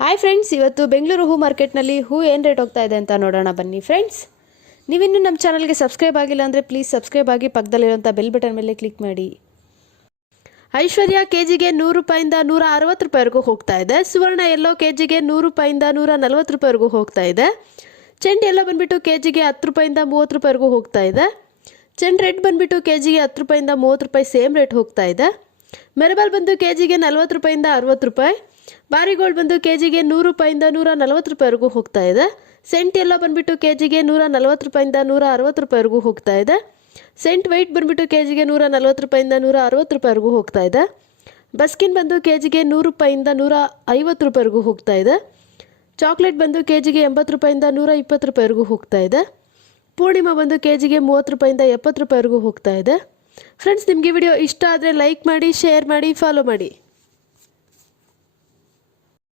Hi friends, ಇವತ್ತು ಬೆಂಗಳೂರು ಹೂ ಮಾರ್ಕೆಟ್ನಲ್ಲಿ ಹೂ ಏನು ರೇಟ್ ಹೋಗ್ತಾ ಇದೆ ಅಂತ ನೋಡೋಣ ಬನ್ನಿ ಫ್ರೆಂಡ್ಸ್. ನೀವಿನ್ನೂ ನಮ್ಮ ಚಾನಲ್ಗೆ ಸಬ್ಸ್ಕ್ರೈಬ್ ಆಗಿಲ್ಲ ಅಂದರೆ ಪ್ಲೀಸ್ ಸಬ್ಸ್ಕ್ರೈಬ್ ಆಗಿ ಪಕ್ಕದಲ್ಲಿರುವಂಥ ಬೆಲ್ ಬಟನ್ ಮೇಲೆ ಕ್ಲಿಕ್ ಮಾಡಿ. ಐಶ್ವರ್ಯ ಕೆಜಿಗೆ 100 ರೂಪಾಯಿಂದ 160 ರೂಪಾಯಿವರೆಗೂ ಹೋಗ್ತಾ ಇದೆ. ಸುವರ್ಣ ಎಲ್ಲೋ ಕೆಜಿಗೆ 100 ರೂಪಾಯಿಂದ 140 ರೂಪಾಯಿವರೆಗೂ ಹೋಗ್ತಾ ಇದೆ. ಚೆಂಡು ಎಲ್ಲೋ ಬಂದುಬಿಟ್ಟು ಕೆಜಿಗೆ 10 ರೂಪಾಯಿಂದ 30 ರೂಪಾಯಿವರೆಗೂ ಹೋಗ್ತಾ ಇದೆ. ಚೆಂಡು ರೆಡ್ ಬಂದುಬಿಟ್ಟು ಕೆಜಿಗೆ 10 ರೂಪಾಯಿಂದ 30 ರೂಪಾಯಿ ಸೇಮ್ ರೇಟ್ ಹೋಗ್ತಾ ಇದೆ. ಮೆರಬಲ್ ಬಂದು ಕೆಜಿಗೆ 40 ರೂಪಾಯಿಂದ 60 ರೂಪಾಯಿ. ಬಾರಿಗೋಲ್ಡ್ ಬಂದು ಕೆಜಿಗೆ 100 ರೂಪಾಯಿಂದ 140 ರೂಪಾಯಿವರೆಗೂ ಹೋಗ್ತಾ ಇದೆ. ಸೆಂಟ್ ಎಲ್ಲೋ ಬಂದುಬಿಟ್ಟು ಕೆಜಿಗೆ 140 ರೂಪಾಯಿಂದ 160 ರೂಪಾಯಿವರೆಗೂ ಹೋಗ್ತಾ ಇದೆ. ಸೆಂಟ್ ವೈಟ್ ಬಂದುಬಿಟ್ಟು ಕೆಜಿಗೆ 140 ರೂಪಾಯಿಂದ 160 ರೂಪಾಯಿವರೆಗೂ ಹೋಗ್ತಾ ಇದೆ. ಬಸ್ಕಿನ್ ಬಂದು ಕೆಜಿಗೆ 100 ರೂಪಾಯಿಂದ 150 ರೂಪಾಯಿವರೆಗೂ ಹೋಗ್ತಾ ಇದೆ. ಚಾಕ್ಲೇಟ್ ಬಂದು ಕೆಜಿಗೆ 80 ರೂಪಾಯಿಂದ 120 ರೂಪಾಯಿವರೆಗೂ ಹೋಗ್ತಾ ಇದೆ. ಪೂರ್ಣಿಮಾ ಬಂದು ಕೆಜಿಗೆ 30 ರೂಪಾಯಿಂದ 70 ರೂಪಾಯಿವರೆಗೂ ಹೋಗ್ತಾ ಇದೆ. ಫ್ರೆಂಡ್ಸ್, ನಿಮಗೆ ವಿಡಿಯೋ ಇಷ್ಟ ಆದರೆ ಲೈಕ್ ಮಾಡಿ, ಶೇರ್ ಮಾಡಿ, ಫಾಲೋ ಮಾಡಿ.